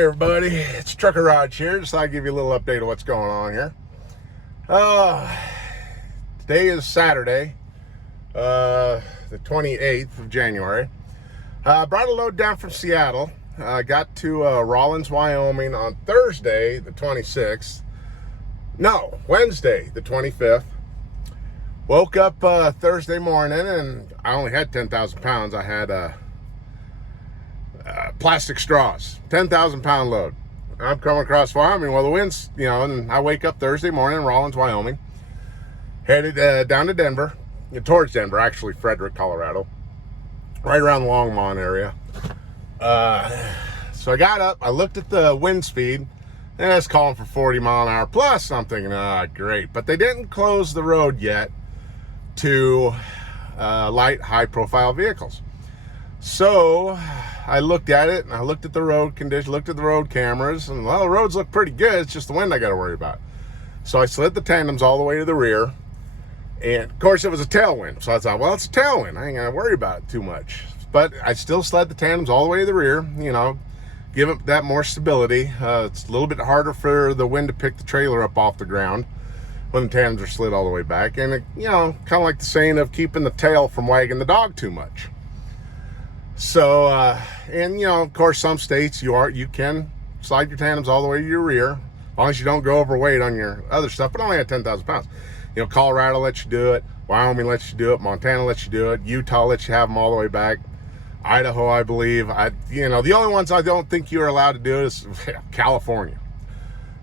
Hey everybody, it's Trucker Raj here. Just thought I'd give you a little update of what's going on here. Today is Saturday, the 28th of January. Brought a load down from Seattle. Got to Rawlins, Wyoming on Thursday, the 26th. No, Wednesday, the 25th. Woke up Thursday morning and I only had 10,000 pounds. I had plastic straws, 10,000 pound load. I'm coming across Wyoming. Well, the wind's, and I wake up Thursday morning in Rawlins, Wyoming, headed down to Denver, towards Denver, actually Frederick, Colorado, right around the Longmont area. So I got up, I looked at the wind speed, and it's calling for 40 mile an hour plus. I'm thinking, great. But they didn't close the road yet to light, high profile vehicles. So I looked at it and I looked at the road condition, looked at the road cameras, and well, the roads look pretty good. It's just the wind I got to worry about. So I slid the tandems all the way to the rear, and of course it was a tailwind. So I thought, well, it's a tailwind. I ain't gonna worry about it too much. But I still slid the tandems all the way to the rear, give it that more stability. It's a little bit harder for the wind to pick the trailer up off the ground when the tandems are slid all the way back. And it, kind of like the saying of keeping the tail from wagging the dog too much. So, of course, some states you can slide your tandems all the way to your rear, as long as you don't go overweight on your other stuff, but only at 10,000 pounds. Colorado lets you do it, Wyoming lets you do it, Montana lets you do it, Utah lets you have them all the way back, Idaho, I believe. The only ones I don't think you're allowed to do is California.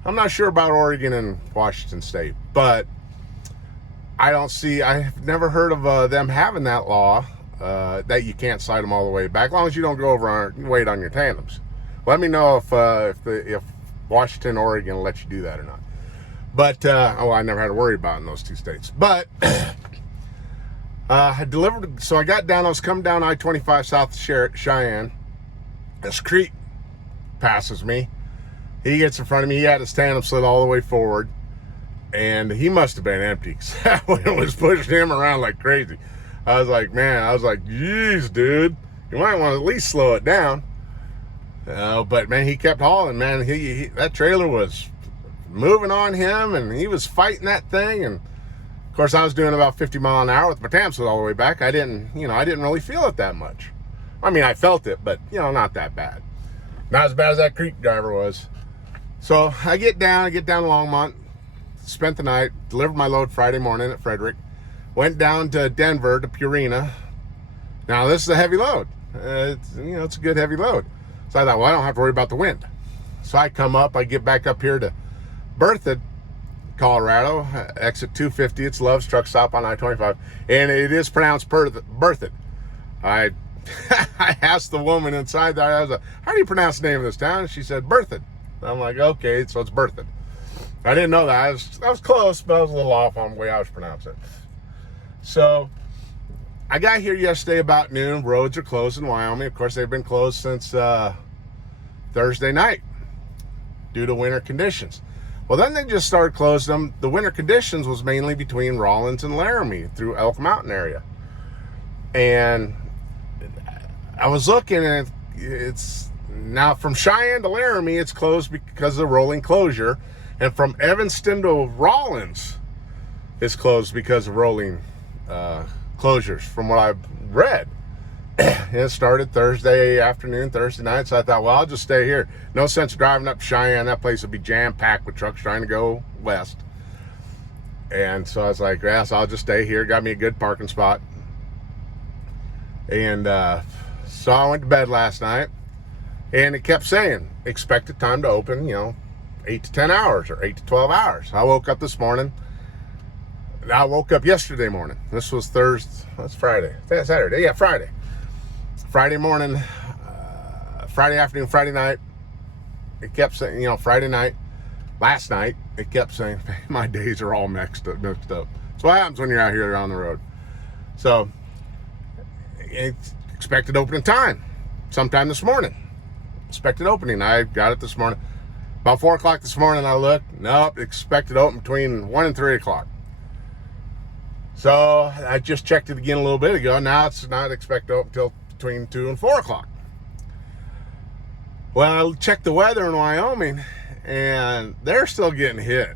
I'm not sure about Oregon and Washington State, but I've never heard of them having that law. That you can't slide them all the way back, as long as you don't go overweight on your tandems. Let me know if Washington, Oregon let you do that or not. But I never had to worry about it in those two states. But I delivered. So I got down. I was coming down I-25 south of Cheyenne. This creek passes me. He gets in front of me. He had his tandem slid all the way forward, and he must have been empty because that wind was pushing him around like crazy. I was like, geez, dude, you might want to at least slow it down. But man, he kept hauling, man. He that trailer was moving on him, and he was fighting that thing. And of course, I was doing about 50 mile an hour with my tandems all the way back. I didn't really feel it that much. I mean, I felt it, but not that bad. Not as bad as that creek driver was. So I get down to Longmont, spent the night, delivered my load Friday morning at Frederick. Went down to Denver to Purina. Now this is a heavy load. It's a good heavy load. So I thought, well, I don't have to worry about the wind. So I come up, I get back up here to Berthoud, Colorado, exit 250. It's Love's truck stop on I-25, and it is pronounced Berthoud. I asked the woman inside there, I was like, how do you pronounce the name of this town? And she said Berthoud. I'm like, okay, so it's Berthoud. I didn't know that. I was close, but I was a little off on the way I was pronouncing it. So I got here yesterday about noon. Roads are closed in Wyoming. Of course, they've been closed since Thursday night due to winter conditions. Well, then they just started closing them. The winter conditions was mainly between Rawlins and Laramie through Elk Mountain area. And I was looking, and it's now from Cheyenne to Laramie, it's closed because of the rolling closure. And from Evanston to Rawlins, it's closed because of rolling closures, from what I've read. It started Thursday afternoon, Thursday night, so I thought, well, I'll just stay here. No sense driving up Cheyenne. That place would be jam-packed with trucks trying to go west. And so I was like, yes, I'll just stay here. Got me a good parking spot. And so I went to bed last night, and it kept saying, expected time to open, 8 to 10 hours or 8 to 12 hours. I woke up this morning. I woke up yesterday morning. This was Thursday. That's Friday. Saturday. Yeah, Friday. Friday morning, Friday afternoon, Friday night. It kept saying, Friday night, last night, it kept saying, my days are all mixed up. That's what happens when you're out here on the road. So, it's expected opening time sometime this morning. Expected opening. I got it this morning. About 4 o'clock this morning, I looked. Nope, expected open between 1 and 3 o'clock. So I just checked it again a little bit ago. Now it's not expected to open until between 2 and 4 o'clock. Well, I checked the weather in Wyoming, and they're still getting hit.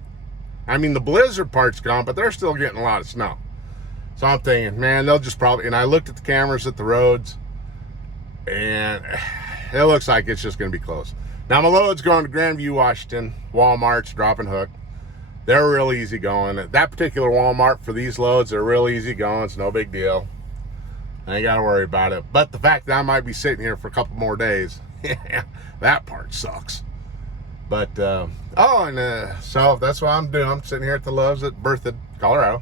I mean, the blizzard part's gone, but they're still getting a lot of snow. So I'm thinking, man, they'll just probably, and I looked at the cameras at the roads, and it looks like it's just going to be close. Now, my load's going to Grandview, Washington. Walmart's dropping hook. They're real easy going. That particular Walmart for these loads, they're real easy going. It's no big deal. I ain't got to worry about it. But the fact that I might be sitting here for a couple more days, that part sucks. But, so that's what I'm doing. I'm sitting here at the Loves at Berthoud, Colorado.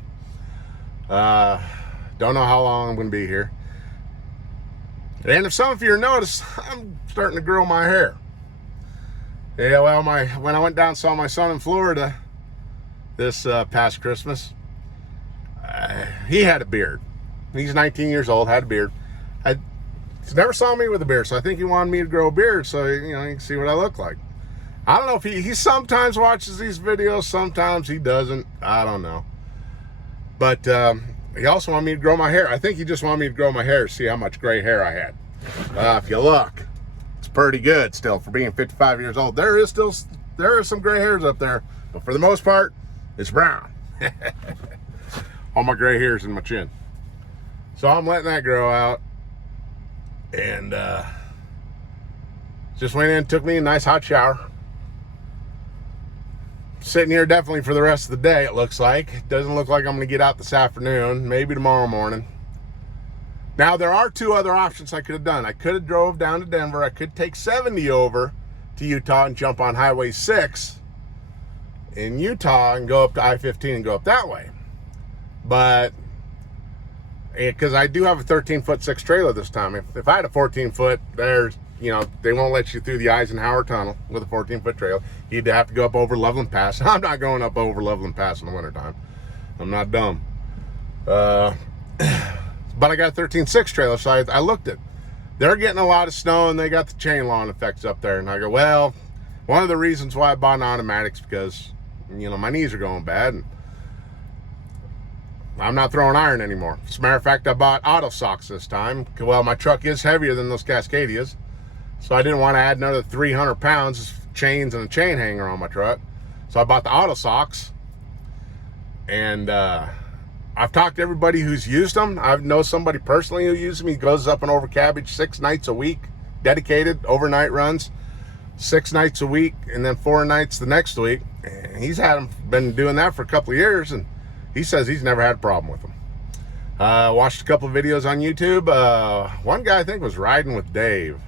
Don't know how long I'm going to be here. And if some of you noticed, I'm starting to grow my hair. Yeah, well, when I went down and saw my son in Florida this past Christmas, he had a beard. He's 19 years old, had a beard. He never saw me with a beard, so I think he wanted me to grow a beard so you can see what I look like. I don't know if he sometimes watches these videos, sometimes he doesn't. I don't know. But he also wanted me to grow my hair. I think he just wanted me to grow my hair to see how much gray hair I had. If you look, it's pretty good still for being 55 years old. There are some gray hairs up there, but for the most part, it's brown. All my gray hairs in my chin. So I'm letting that grow out. And just went in, took me a nice hot shower. Sitting here definitely for the rest of the day, it looks like. It doesn't look like I'm going to get out this afternoon, maybe tomorrow morning. Now, there are two other options I could have done. I could have drove down to Denver. I could take 70 over to Utah and jump on Highway 6 in Utah and go up to I-15 and go up that way. But, because I do have a 13-foot 6 trailer this time. If I had a 14-foot, they won't let you through the Eisenhower Tunnel with a 14-foot trailer. You'd have to go up over Loveland Pass. I'm not going up over Loveland Pass in the wintertime. I'm not dumb. But I got a 13.6 trailer, so I looked at it. They're getting a lot of snow, and they got the chain lawn effects up there. And I go, well, one of the reasons why I bought an automatic is because, my knees are going bad, and I'm not throwing iron anymore. As a matter of fact, I bought auto socks this time. Well, my truck is heavier than those Cascadias, so I didn't want to add another 300 pounds of chains and a chain hanger on my truck. So I bought the auto socks, and I've talked to everybody who's used them. I know somebody personally who uses them. He goes up and over Cabbage 6 nights a week, dedicated overnight runs, 6 nights a week, and then 4 nights the next week. And he's been doing that for a couple of years, and he says he's never had a problem with them. Watched a couple of videos on YouTube. One guy I think was riding with Dave.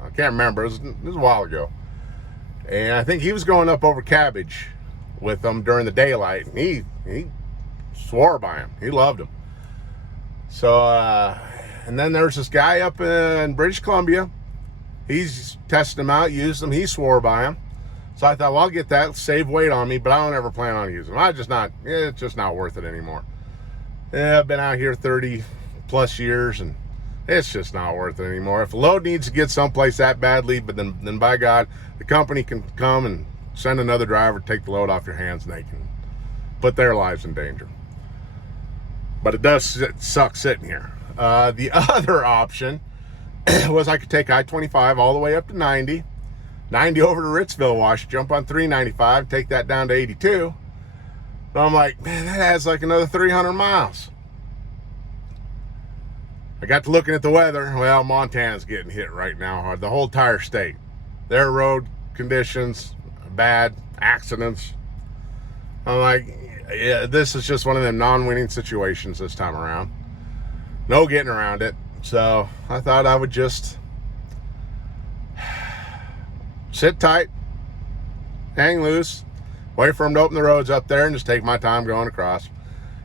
I can't remember. It was a while ago. And I think he was going up over Cabbage with them during the daylight. And he swore by him. He loved him. So, and then there's this guy up in British Columbia. He's tested them out, used them. He swore by him. So I thought, well, I'll get that, save weight on me, but I don't ever plan on using them. It's just not worth it anymore. Yeah, I've been out here 30 plus years, and it's just not worth it anymore. If a load needs to get someplace that badly, but then by God, the company can come and send another driver to take the load off your hands, and they can put their lives in danger. But it does suck sitting here. The other option was I could take I-25 all the way up to 90 over to Ritzville, Washington, jump on 395, take that down to 82. So I'm like, man, that adds like another 300 miles. I got to looking at the weather. Well, Montana's getting hit right now hard. The whole entire state. Their road conditions, bad, accidents. I'm like, yeah, this is just one of them non-winning situations this time around. No getting around it. So I thought I would just sit tight, hang loose, wait for them to open the roads up there, and just take my time going across.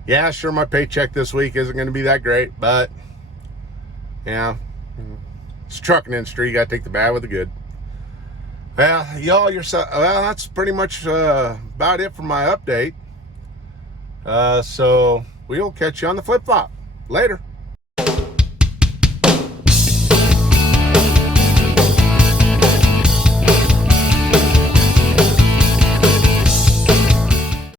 Yeah, sure, my paycheck this week isn't going to be that great, but it's trucking industry. You got to take the bad with the good. Well, that's pretty much about it for my update. So we'll catch you on the flip-flop later.